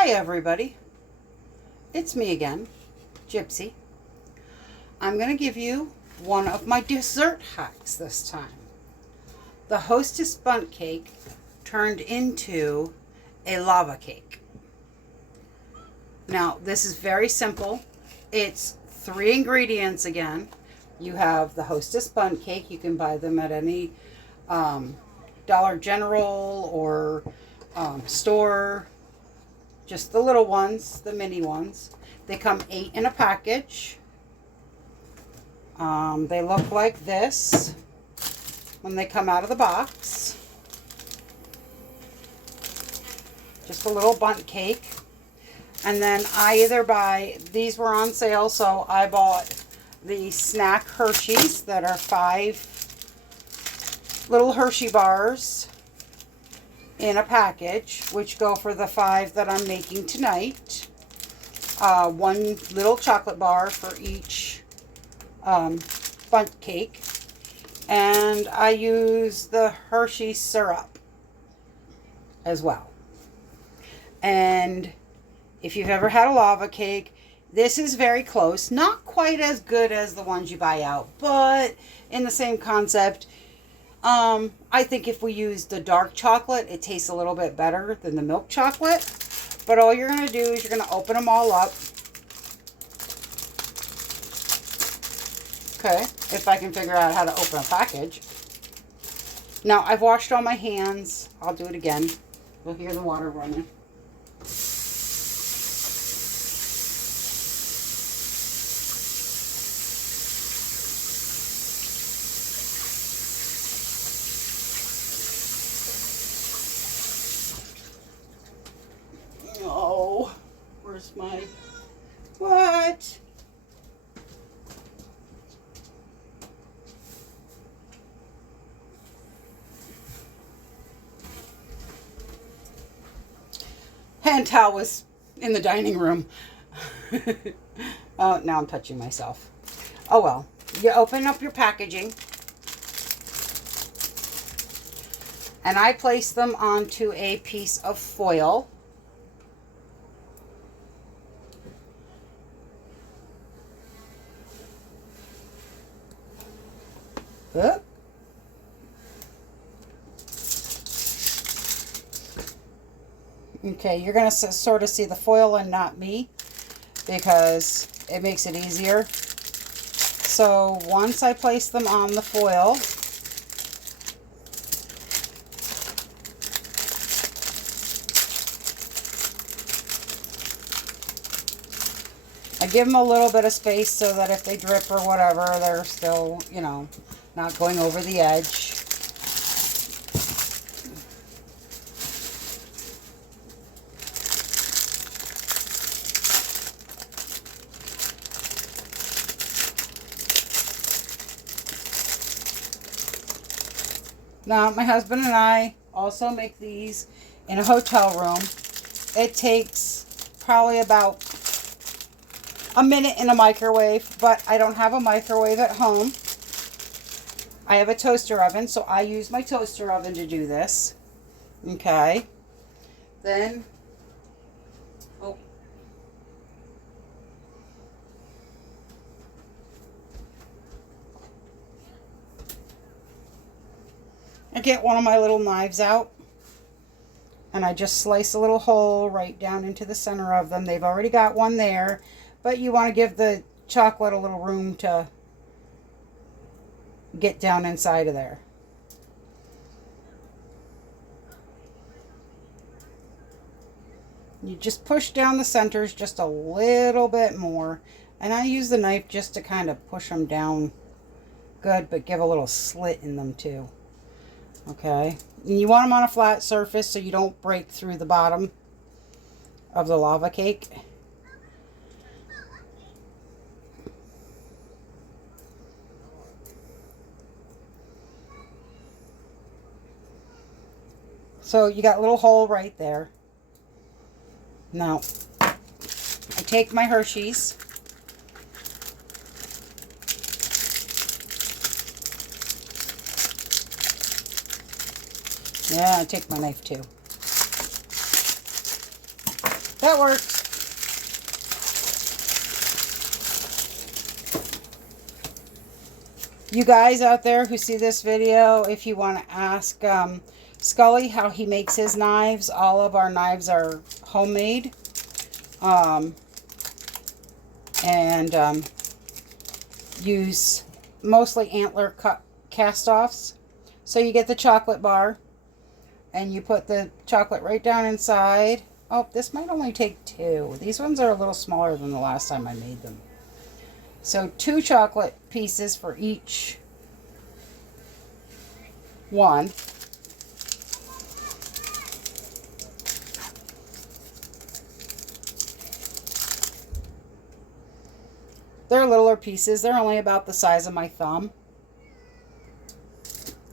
Hi everybody, it's me again, Gypsy. I'm going to give you one of my dessert hacks this time. The hostess bunk cake turned into a lava cake. Now this is very simple. It's 3 ingredients again. You have the hostess bunk cake. You can buy them at any Dollar General or store. Just the little ones, the mini ones. They come 8 in a package. They look like this when they come out of the box. Just a little bundt cake. And then I either buy, these were on sale, so I bought the snack Hershey's that are 5 little Hershey bars in a package, which go for the 5 that I'm making tonight. 1 little chocolate bar for each bundt cake. And I use the Hershey syrup as well. And if you've ever had a lava cake, this is very close. Not quite as good as the ones you buy out, but in the same concept. I think if we use the dark chocolate, it tastes a little bit better than the milk chocolate. But all you're going to do is you're going to open them all up. Okay, if I can figure out how to open a package. Now, I've washed all my hands. I'll do it again. You'll hear the water running. Oh, where's my, what? Hand towel was in the dining room. Oh, now I'm touching myself. Oh well, you open up your packaging. And I place them onto a piece of foil. Okay, you're going to sort of see the foil and not me because it makes it easier. So once I place them on the foil, I give them a little bit of space so that if they drip or whatever, they're still, you know, not going over the edge. Now, my husband and I also make these in a hotel room. It takes probably about a minute in a microwave, but I don't have a microwave at home. I have a toaster oven, so I use my toaster oven to do this. Okay. Then, I get one of my little knives out, and I just slice a little hole right down into the center of them. They've already got one there, but you want to give the chocolate a little room to get down inside of there. You just push down the centers just a little bit more, and I use the knife just to kind of push them down good, but give a little slit in them too. Okay, and you want them on a flat surface so you don't break through the bottom of the lava cake. So you got a little hole right there. Now, I take my Hershey's. Yeah, I take my knife too. That works. You guys out there who see this video, if you want to ask Scully how he makes his knives, all of our knives are homemade. Use mostly antler cast-offs. So you get the chocolate bar and you put the chocolate right down inside. Oh, this might only take 2. These ones are a little smaller than the last time I made them. So 2 chocolate pieces for each one. They're littler pieces. They're only about the size of my thumb.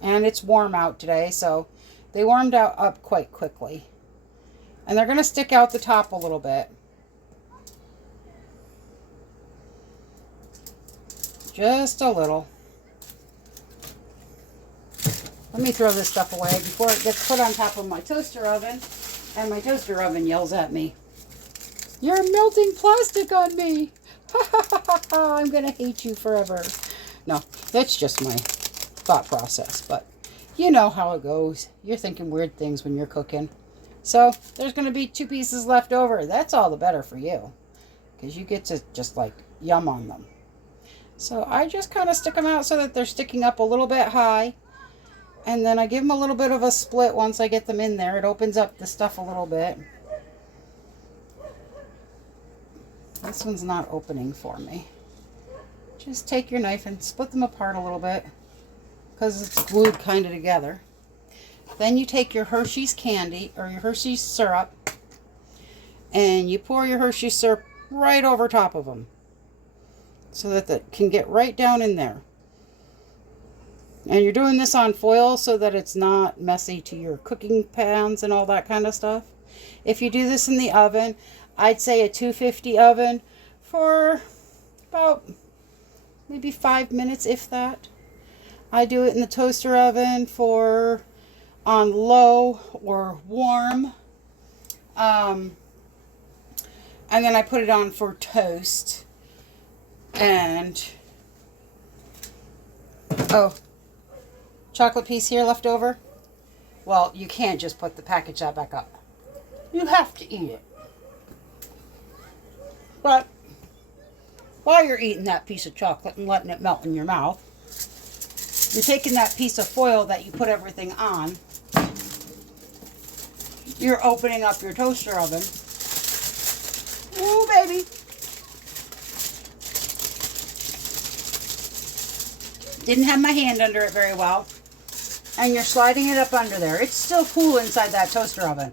And it's warm out today, so they warmed up quite quickly. And they're going to stick out the top a little bit. Just a little. Let me throw this stuff away before it gets put on top of my toaster oven. And my toaster oven yells at me, "You're melting plastic on me. I'm going to hate you forever." No, that's just my thought process. But you know how it goes. You're thinking weird things when you're cooking. So there's going to be 2 pieces left over. That's all the better for you, because you get to just like yum on them. So I just kind of stick them out so that they're sticking up a little bit high. And then I give them a little bit of a split once I get them in there. It opens up the stuff a little bit. This one's not opening for me. Just take your knife and split them apart a little bit, because it's glued kind of together. Then you take your Hershey's candy or your Hershey's syrup and you pour your Hershey's syrup right over top of them so that it can get right down in there. And you're doing this on foil so that it's not messy to your cooking pans and all that kind of stuff. If you do this in the oven, I'd say a 250 oven for about maybe 5 minutes, if that. I do it in the toaster oven for on low or warm. And then I put it on for toast. And, oh, chocolate piece here left over. Well, you can't just put the package that back up. You have to eat it. But while you're eating that piece of chocolate and letting it melt in your mouth, you're taking that piece of foil that you put everything on. You're opening up your toaster oven. Ooh, baby. Didn't have my hand under it very well. And you're sliding it up under there. It's still cool inside that toaster oven.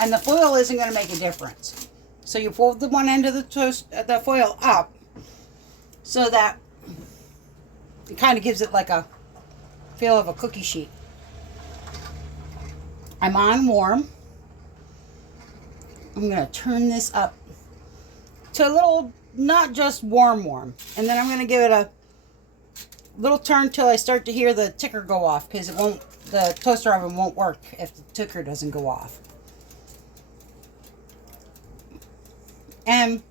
And the foil isn't going to make a difference. So you fold the one end of the foil up so that it kind of gives it like a feel of a cookie sheet. I'm on warm. I'm going to turn this up to a little, not just warm. And then I'm going to give it a little turn till I start to hear the ticker go off, because the toaster oven won't work if the ticker doesn't go off. And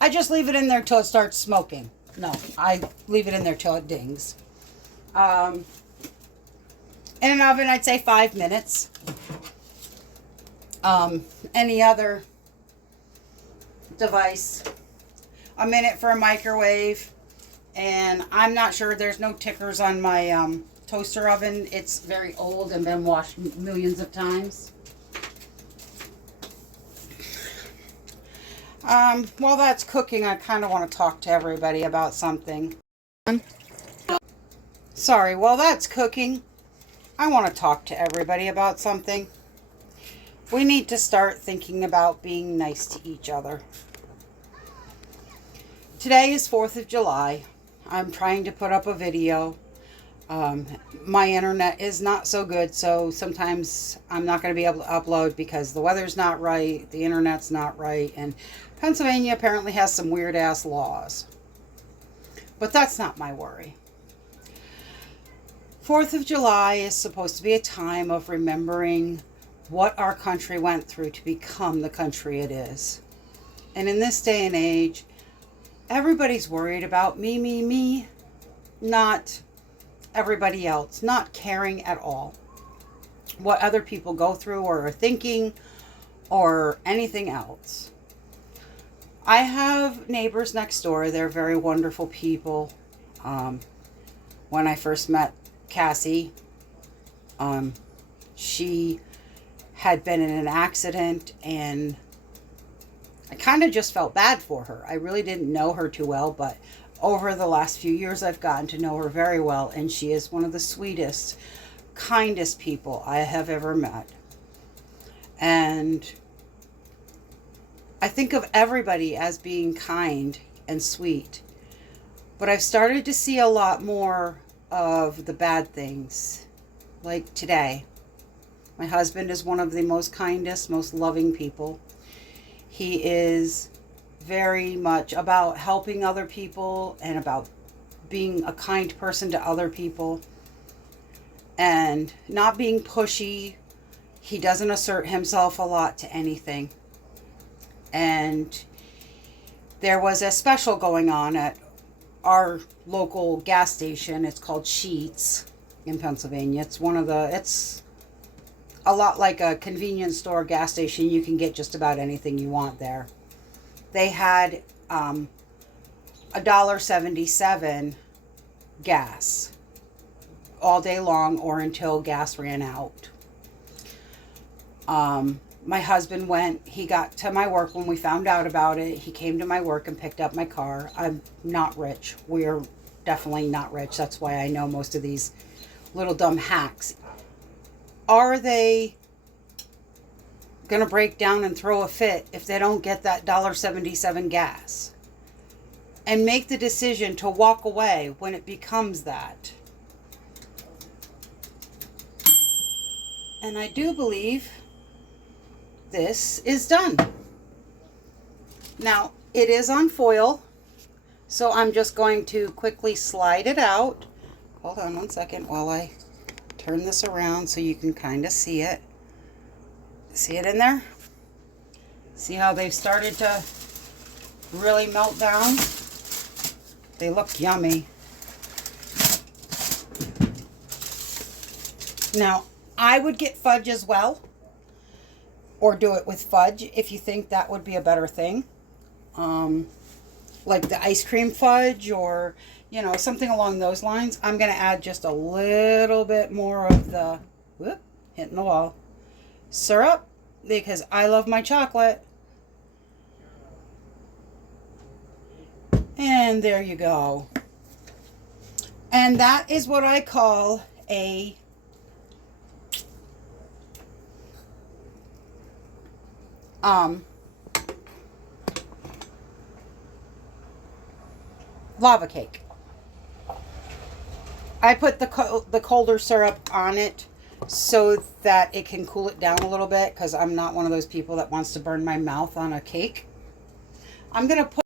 I just leave it in there till it starts smoking. No, I leave it in there till it dings. In an oven, I'd say 5 minutes. Any other device, a minute for a microwave. And I'm not sure, there's no tickers on my toaster oven. It's very old and been washed millions of times. While that's cooking, I kind of want to talk to everybody about something. Sorry, while that's cooking, I want to talk to everybody about something. We need to start thinking about being nice to each other. Today is 4th of July. I'm trying to put up a video. My internet is not so good, so sometimes I'm not going to be able to upload because the weather's not right, the internet's not right, and Pennsylvania apparently has some weird-ass laws. But that's not my worry. 4th of July is supposed to be a time of remembering what our country went through to become the country it is. And in this day and age, everybody's worried about me, not everybody else, not caring at all what other people go through or are thinking or anything else. I have neighbors next door. They're very wonderful people. When I first met Cassie, she had been in an accident, and I kind of just felt bad for her. I really didn't know her too well, but over the last few years, I've gotten to know her very well, and she is one of the sweetest, kindest people I have ever met. And I think of everybody as being kind and sweet, but I've started to see a lot more of the bad things, like today. My husband is one of the most kindest, most loving people. He is very much about helping other people and about being a kind person to other people and not being pushy. He doesn't assert himself a lot to anything. And there was a special going on at our local gas station. It's called Sheetz in Pennsylvania. It's a lot like a convenience store gas station. You can get just about anything you want there. They had $1.77 gas all day long or until gas ran out. My husband went, he got to my work when we found out about it. He came to my work and picked up my car. I'm not rich. We're definitely not rich. That's why I know most of these little dumb hacks. Are they going to break down and throw a fit if they don't get that $1.77 gas? And make the decision to walk away when it becomes that. And I do believe this is done. Now, it is on foil, so I'm just going to quickly slide it out. Hold on one second while I turn this around so you can kind of see it. See it in there? See how they've started to really melt down? They look yummy. Now, I would get fudge as well, or do it with fudge if you think that would be a better thing. Like the ice cream fudge or, you know, something along those lines. I'm going to add just a little bit more of the, hitting the wall, syrup, because I love my chocolate. And there you go. And that is what I call a lava cake. I put the colder syrup on it so that it can cool it down a little bit, because I'm not one of those people that wants to burn my mouth on a cake. I'm going to put